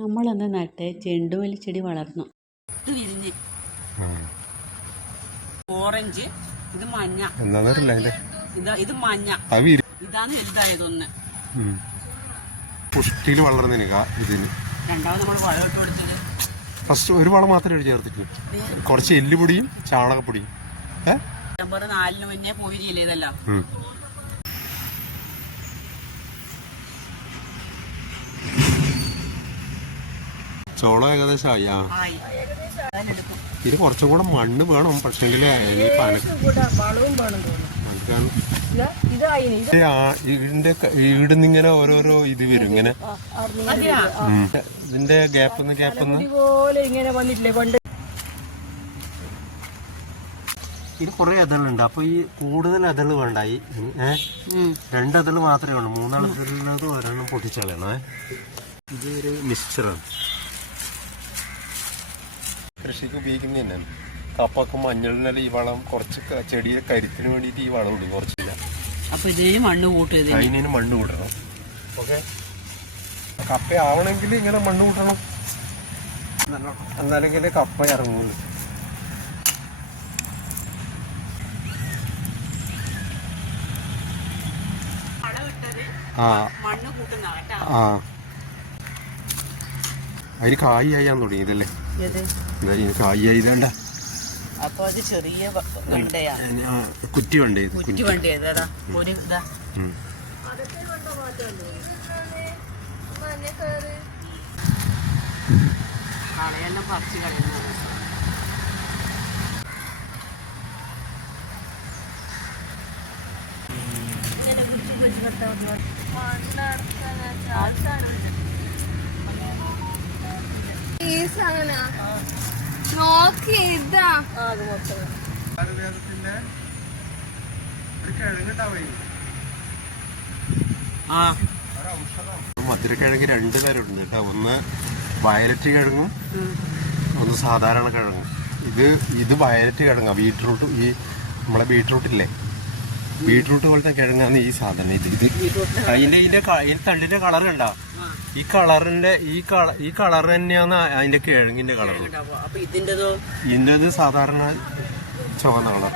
നമ്മളന്ന് നട്ട് ചെണ്ടുമല്ലി ചെടി വളർന്നു. ഇത് വിരിഞ്ഞ് ഓറഞ്ച്, ഇത് മഞ്ഞ, ഇത് മഞ്ഞ, ഇതാണ് വലുതായതൊന്ന്. പുഷ്ടിയിൽ വളർന്നതിന് ഇതിന് രണ്ടാമത് നമ്മൾ വളം ഇട്ട് കൊടുത്തത് ഫസ്റ്റ് ഒരു വളം മാത്രമേ ചേർത്തിട്ടു, കുറച്ച് എല്ലുപൊടിയും ചാണകപ്പൊടിയും. 4 മുന്നേ പോയി ചെയ്തല്ല. ചോളം ഏകദേശം ആയി. ഇത് കുറച്ചും കൂടെ മണ്ണ് വേണം, പക്ഷെങ്കിൽ ഈടുന്നിങ്ങനെ ഓരോരോ ഇത് വരും ഇങ്ങനെ, ഇതിന്റെ ഗ്യാപ്പ് ഇത് കുറെ അതളുണ്ട്. അപ്പൊ ഈ കൂടുതൽ അതള് വേണ്ടായി. 2 അതള് മാത്രമേ വേണം. 3 അതളുള്ളത് ഒരെണ്ണം പൊട്ടിച്ചളയണേ. ഇത് ഒരു മിക്സ്ചറാണ്, കൃഷിക്ക് ഉപയോഗിക്കുന്ന തന്നെയാണ്. കപ്പക്കും മഞ്ഞളിനെല്ലാം ഈ വളം കുറച്ച് ചെടിയുടെ കരുത്തിന് വേണ്ടിയിട്ട് ഈ വളം ഇടും കുറച്ചില്ല. അപ്പൊ ഇതിന് മണ്ണ് കൂട്ടുക, അതിന് മണ്ണ് കൂട്ടണം. ഓക്കെ, കപ്പ ആവണമെങ്കിൽ ഇങ്ങനെ മണ്ണ് കൂട്ടണം, എന്നാലെങ്കിൽ കപ്പ ഇറങ്ങുള്ളൂ. അതിന് കായാൻ തുടങ്ങിയതല്ലേ? കായി ഇതണ്ട, കുറ്റി വണ്ടേ കളയെല്ലാം പറിച്ച് കളയുന്നത്. മധുരക്കിഴങ്ങ് 2 തരമുണ്ട് കേട്ടോ. ഒന്ന് വയലറ്റ് കിഴങ്ങും ഒന്ന് സാധാരണ കിഴങ്ങും. ഇത് വയലറ്റ് കിഴങ്ങാ. ബീട്രൂട്ട്, ഈ നമ്മളെ ബീട്രൂട്ടില്ലേ, ബീട്രൂട്ട് പോലത്തെ കിഴങ്ങാണ് ഈ സാധനം. ഇത് ഇതിന്റെ തണ്ടിന്റെ കളർ കണ്ട, ഈ കളറിന്റെ ഈ കളർ തന്നെയാണ് അതിന്റെ കിഴങ്ങിന്റെ കളർ. ഇതിന്റേത് സാധാരണ ചുവന്ന കളർ.